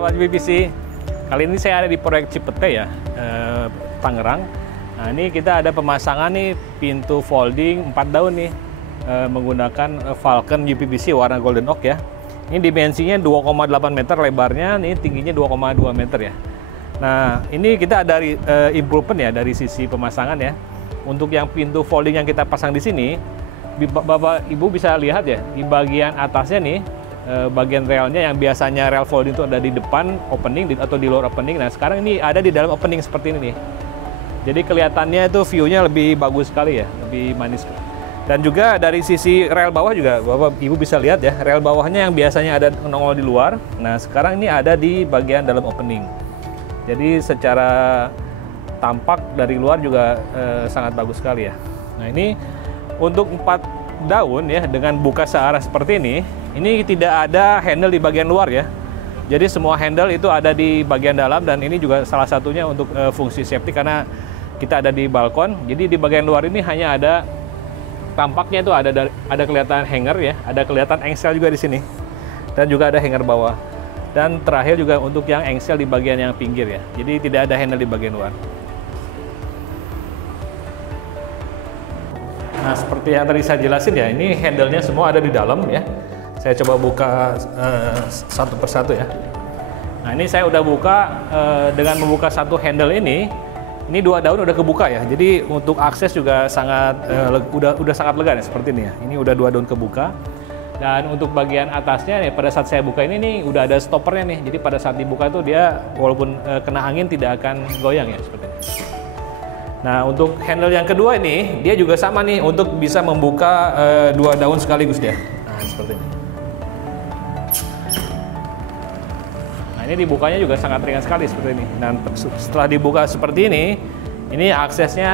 sahabat UPVC. Kali ini saya ada di proyek Cipete ya, Tangerang. Nah ini kita ada pemasangan nih pintu folding 4 daun nih, menggunakan Falcon UPVC warna golden oak ya. Ini dimensinya 2,8 meter lebarnya, nih tingginya 2,2 meter ya. Nah ini kita ada improvement ya dari sisi pemasangan ya. Untuk yang pintu folding yang kita pasang di sini, Bapak Ibu bisa lihat ya, di bagian atasnya nih, bagian relnya yang biasanya rel folding itu ada di depan opening atau di luar opening. Nah sekarang ini ada di dalam opening seperti ini nih. Jadi kelihatannya itu view-nya lebih bagus sekali ya, lebih manis. Dan juga dari sisi rel bawah juga Bapak Ibu bisa lihat ya, rel bawahnya yang biasanya ada nongol di luar, nah sekarang ini ada di bagian dalam opening. Jadi secara tampak dari luar juga sangat bagus sekali ya. Nah ini untuk 4 daun ya dengan buka searah seperti ini tidak ada handle di bagian luar ya. Jadi semua handle itu ada di bagian dalam, dan ini juga salah satunya untuk fungsi safety karena kita ada di balkon. Jadi di bagian luar ini hanya ada, tampaknya itu ada kelihatan hanger ya, ada kelihatan engsel juga di sini. Dan juga ada hanger bawah. Dan terakhir juga untuk yang engsel di bagian yang pinggir ya. Jadi tidak ada handle di bagian luar. Nah, seperti yang tadi saya jelasin ya, ini handle-nya semua ada di dalam ya. Saya coba buka satu persatu ya. Nah, ini saya udah buka, dengan membuka satu handle ini 2 daun udah kebuka ya. Jadi untuk akses juga sangat udah sangat lega nih seperti ini ya. Ini udah 2 daun kebuka. Dan untuk bagian atasnya nih, pada saat saya buka ini nih udah ada stoppernya nih. Jadi pada saat dibuka tuh dia walaupun kena angin tidak akan goyang ya seperti ini. Nah, untuk handle yang kedua ini dia juga sama nih untuk bisa membuka 2 daun sekaligus dia. Nah, seperti ini. Nah, ini dibukanya juga sangat ringan sekali seperti ini. Dan setelah dibuka seperti ini aksesnya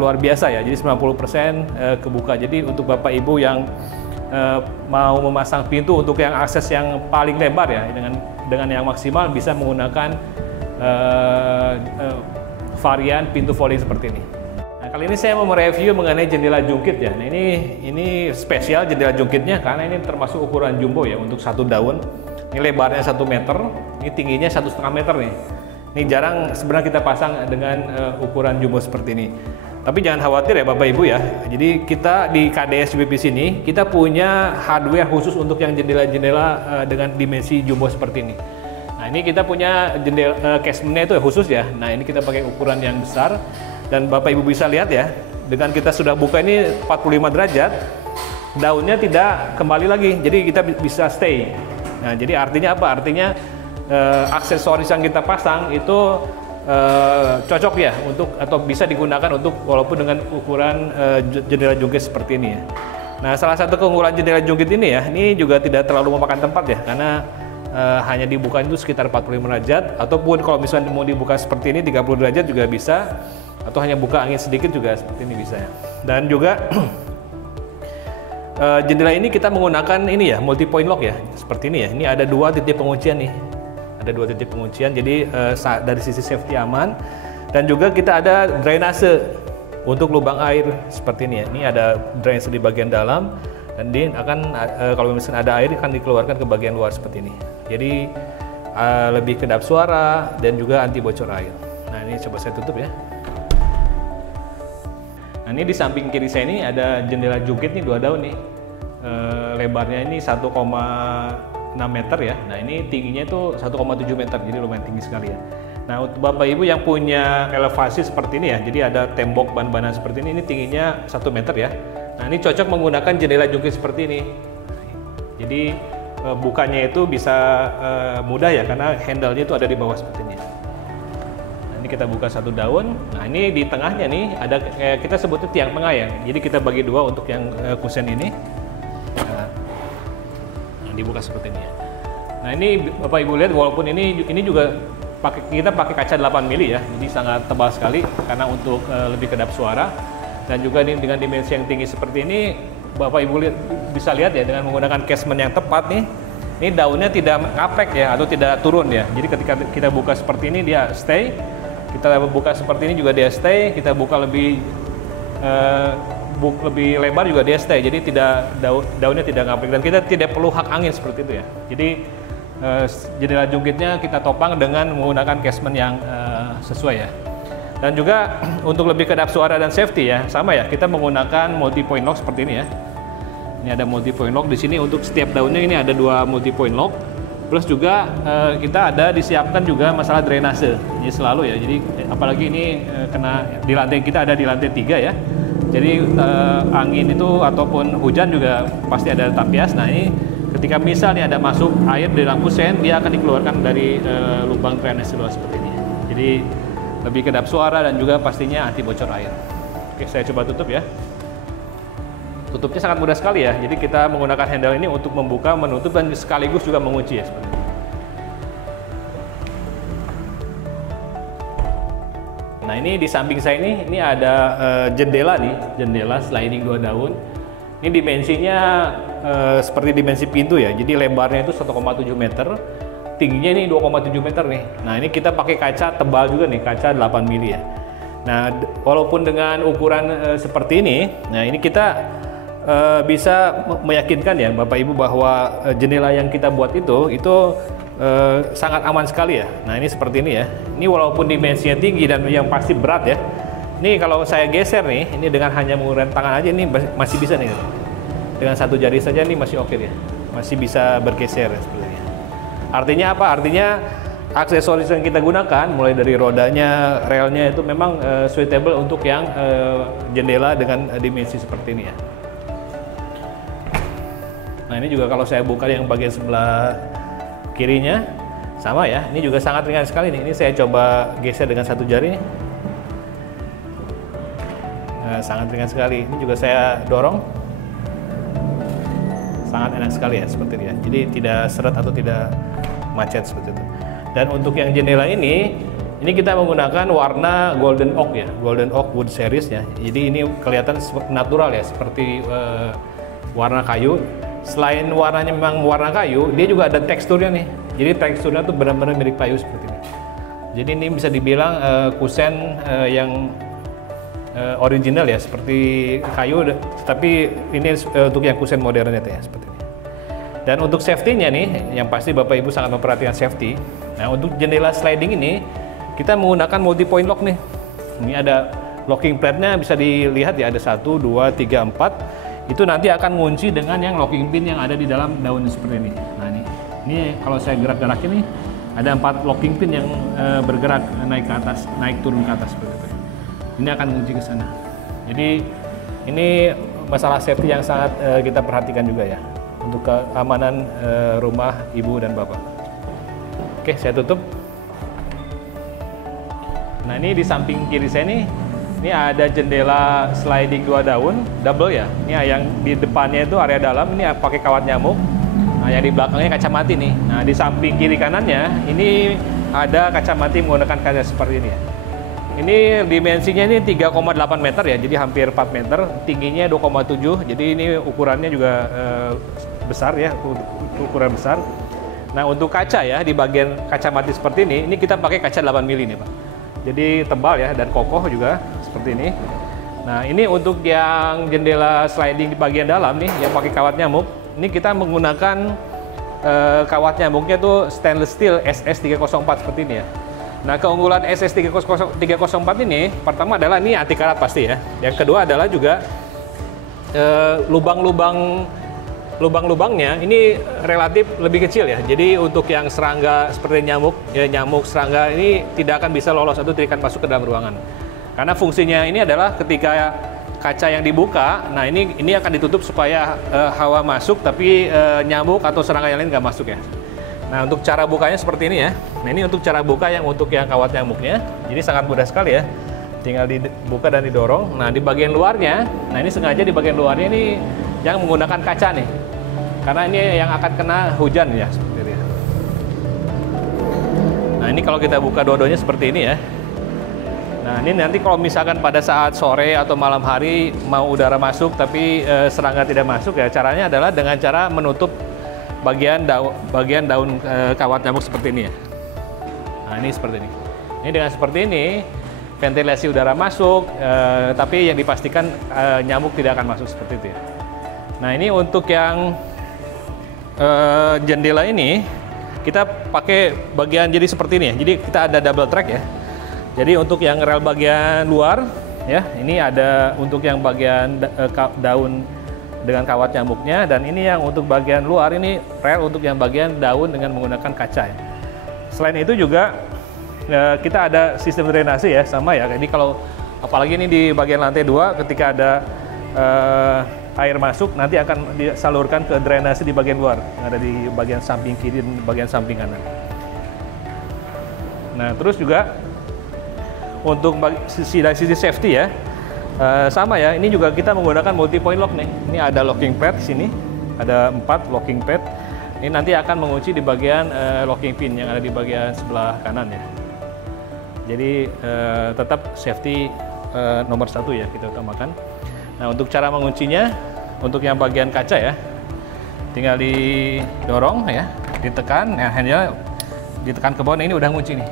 luar biasa ya. Jadi 90% kebuka. Jadi untuk Bapak Ibu yang mau memasang pintu untuk yang akses yang paling lebar ya, dengan yang maksimal bisa menggunakan varian pintu folding seperti ini. Nah, kali ini saya mau mereview mengenai jendela jungkit ya. Nah, ini spesial jendela jungkitnya karena ini termasuk ukuran jumbo ya untuk 1 daun. Ini lebarnya 1 meter, ini tingginya 1,5 meter nih. Ini jarang sebenarnya kita pasang dengan ukuran jumbo seperti ini. Tapi jangan khawatir ya Bapak Ibu ya. Jadi kita di KDS UPVC sini kita punya hardware khusus untuk yang jendela-jendela dengan dimensi jumbo seperti ini. Nah, ini kita punya jendela casementnya itu ya khusus ya. Nah, ini kita pakai ukuran yang besar, dan Bapak Ibu bisa lihat ya, dengan kita sudah buka ini 45 derajat, daunnya tidak kembali lagi. Jadi kita bisa stay. Nah, jadi artinya apa? Artinya aksesoris yang kita pasang itu cocok ya untuk, atau bisa digunakan untuk walaupun dengan ukuran jendela jungkit seperti ini ya. Nah, salah satu keunggulan jendela jungkit ini ya, ini juga tidak terlalu memakan tempat ya, karena hanya dibuka itu sekitar 45 derajat, ataupun kalau misalnya mau dibuka seperti ini 30 derajat juga bisa, atau hanya buka angin sedikit juga seperti ini bisa ya. Dan juga jendela ini kita menggunakan ini ya, multi point lock ya, seperti ini ya. Ini ada 2 titik penguncian nih. Ada 2 titik penguncian, jadi dari sisi safety aman. Dan juga kita ada drainase untuk lubang air seperti ini ya. Ini ada drainase di bagian dalam, dan dia akan kalau misalnya ada air akan dikeluarkan ke bagian luar seperti ini. Jadi lebih kedap suara dan juga anti bocor air. Nah, ini coba saya tutup ya. Nah, ini di samping kiri saya ini ada jendela jungkit nih 2 daun nih. Lebarnya ini 1,6 meter ya. Nah, ini tingginya itu 1,7 meter, jadi lumayan tinggi sekali ya. Nah, untuk Bapak Ibu yang punya elevasi seperti ini ya, jadi ada tembok ban-banan seperti ini tingginya 1 meter ya. Nah, ini cocok menggunakan jendela jungkit seperti ini. Jadi bukanya itu bisa mudah ya, karena handle-nya itu ada di bawah seperti ini. Nah, ini kita buka 1 daun. Nah, ini di tengahnya nih ada kita sebutnya tiang tengah ya. Jadi kita bagi 2 untuk yang kusen ini. Dibuka seperti ini ya. Nah, ini Bapak Ibu lihat, walaupun ini juga kita pakai kaca 8 mili ya, jadi sangat tebal sekali karena untuk lebih kedap suara. Dan juga ini dengan dimensi yang tinggi seperti ini, Bapak Ibu bisa lihat ya, dengan menggunakan casement yang tepat nih, ini daunnya tidak ngapek ya, atau tidak turun ya. Jadi ketika kita buka seperti ini dia stay, kita buka seperti ini juga dia stay, kita buka lebih lebar juga dia stay, jadi daunnya tidak ngapek, dan kita tidak perlu hak angin seperti itu ya. Jadi jendela jungkitnya kita topang dengan menggunakan casement yang sesuai ya. Dan juga untuk lebih kedap suara dan safety ya, sama ya, kita menggunakan multi point lock seperti ini ya. Ini ada multi point lock di sini, untuk setiap daunnya ini ada 2 multi point lock. Plus juga kita ada disiapkan juga masalah drainase. Ini selalu ya. Jadi apalagi ini kena di lantai, kita ada di lantai 3 ya. Jadi angin itu ataupun hujan juga pasti ada tapias. Nah, ini ketika misalnya ada masuk air di lampu sen, dia akan dikeluarkan dari lubang drainase luar seperti ini. Jadi lebih kedap suara dan juga pastinya anti bocor air. Oke, saya coba tutup ya. Tutupnya sangat mudah sekali ya. Jadi kita menggunakan handle ini untuk membuka, menutup, dan sekaligus juga mengunci ya seperti ini. Nah, ini di samping saya ini ada jendela nih, jendela sliding 2 daun. Ini dimensinya seperti dimensi pintu ya. Jadi lebarnya itu 1,7 meter. Tingginya ini 2,7 meter nih. Nah, ini kita pakai kaca tebal juga nih, kaca 8 mili ya. Nah, walaupun dengan ukuran seperti ini, nah ini kita bisa meyakinkan ya Bapak Ibu bahwa jendela yang kita buat itu sangat aman sekali ya. Nah, ini seperti ini ya. Ini walaupun dimensinya tinggi dan yang pasti berat ya. Ini kalau saya geser nih, ini dengan hanya menggunakan tangan aja ini masih bisa nih. Dengan 1 jari saja ini masih oke ya. Masih bisa bergeser seperti ini. Artinya apa? Artinya aksesoris yang kita gunakan mulai dari rodanya, relnya itu memang suitable untuk yang jendela dengan dimensi seperti ini ya. Nah, ini juga kalau saya buka yang bagian sebelah kirinya sama ya. Ini juga sangat ringan sekali nih. Ini saya coba geser dengan 1 jari nih. Nah, sangat ringan sekali. Ini juga saya dorong. Sangat enak sekali ya seperti ini ya. Jadi tidak seret atau tidak macet seperti itu. Dan untuk yang jendela ini kita menggunakan warna golden oak ya, golden oak wood series ya. Jadi ini kelihatan natural ya, seperti warna kayu. Selain warnanya memang warna kayu, dia juga ada teksturnya nih. Jadi teksturnya tuh benar-benar mirip kayu seperti ini. Jadi ini bisa dibilang kusen yang original ya, seperti kayu, tapi ini untuk yang kusen modern itu ya seperti ini. Dan untuk safety-nya nih, yang pasti Bapak Ibu sangat memperhatikan safety. Nah, untuk jendela sliding ini kita menggunakan multi point lock nih. Ini ada locking plate-nya, bisa dilihat ya, ada 1, 2, 3, 4. Itu nanti akan ngunci dengan yang locking pin yang ada di dalam daun seperti ini. Nah, ini kalau saya gerak-gerakin nih, ada 4 locking pin yang bergerak naik ke atas, naik turun ke atas seperti itu. Ini akan ngunci ke sana. Jadi ini masalah safety yang sangat kita perhatikan juga ya, untuk keamanan rumah ibu dan bapak. Oke, saya tutup. Nah, ini di samping kiri saya nih, ini ada jendela sliding 2 daun, double ya. Ini yang di depannya itu area dalam, ini pakai kawat nyamuk. Nah, yang di belakangnya kaca mati nih. Nah, di samping kiri kanannya, ini ada kaca mati menggunakan kaca seperti ini ya. Ini dimensinya ini 3,8 meter ya, jadi hampir 4 meter. Tingginya 2,7, jadi ini ukurannya juga besar ya, ukuran besar. Nah, untuk kaca ya, di bagian kaca mati seperti ini kita pakai kaca 8 mili nih Pak. Jadi tebal ya, dan kokoh juga seperti ini. Nah, ini untuk yang jendela sliding di bagian dalam nih, yang pakai kawat nyamuk, ini kita menggunakan kawat nyamuknya tuh stainless steel SS304 seperti ini ya. Nah, keunggulan SS304 ini, pertama adalah ini anti karat pasti ya. Yang kedua adalah juga lubang-lubangnya ini relatif lebih kecil ya. Jadi untuk yang serangga seperti nyamuk, ya nyamuk, serangga ini tidak akan bisa lolos atau tidak akan masuk ke dalam ruangan. Karena fungsinya ini adalah ketika kaca yang dibuka, nah ini akan ditutup supaya hawa masuk, tapi nyamuk atau serangga yang lain nggak masuk ya. Nah, untuk cara bukanya seperti ini ya. Nah, ini untuk cara buka yang untuk yang kawat nyamuknya. Jadi sangat mudah sekali ya. Tinggal dibuka dan didorong. Nah, di bagian luarnya, nah ini sengaja di bagian luarnya ini yang menggunakan kaca nih. Karena ini yang akan kena hujan ya, seperti ini. Nah, ini kalau kita buka dua-duanya seperti ini ya. Nah, ini nanti kalau misalkan pada saat sore atau malam hari mau udara masuk tapi serangga tidak masuk ya, caranya adalah dengan cara menutup bagian daun kawat nyamuk seperti ini ya. Nah, ini seperti ini. Ini dengan seperti ini ventilasi udara masuk, tapi yang dipastikan nyamuk tidak akan masuk seperti itu ya. Nah, ini untuk yang jendela ini kita pakai bagian jadi seperti ini ya. Jadi kita ada double track ya. Jadi untuk yang rel bagian luar ya, ini ada untuk yang bagian daun dengan kawat nyamuknya, dan ini yang untuk bagian luar ini rel untuk yang bagian daun dengan menggunakan kaca ya. Selain itu juga kita ada sistem drainase ya, sama ya. Jadi kalau apalagi ini di bagian lantai 2 ketika ada air masuk nanti akan disalurkan ke drainase di bagian luar yang ada di bagian samping kiri dan bagian samping kanan. Nah, terus juga untuk dari sisi safety ya, sama ya, ini juga kita menggunakan multi point lock nih. Ini ada locking pad di sini, ada 4 locking pad. Ini nanti akan mengunci di bagian locking pin yang ada di bagian sebelah kanan ya. Jadi tetap safety nomor 1 ya kita utamakan. Nah, untuk cara menguncinya, untuk yang bagian kaca ya, tinggal didorong ya, ditekan, ya handle ditekan ke bawah, ini udah ngunci nih.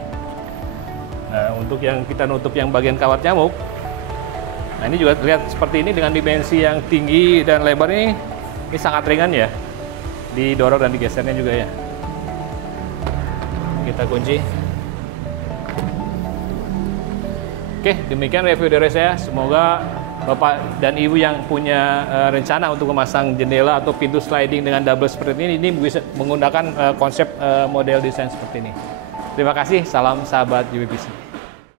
Nah, untuk yang kita nutup yang bagian kawat nyamuk, nah ini juga lihat seperti ini dengan dimensi yang tinggi dan lebar ini sangat ringan ya, didorong dan digesernya juga ya. Kita kunci. Oke, demikian review dari saya. Semoga Bapak dan Ibu yang punya rencana untuk memasang jendela atau pintu sliding dengan double seperti ini bisa menggunakan konsep model desain seperti ini. Terima kasih, salam sahabat UPVC.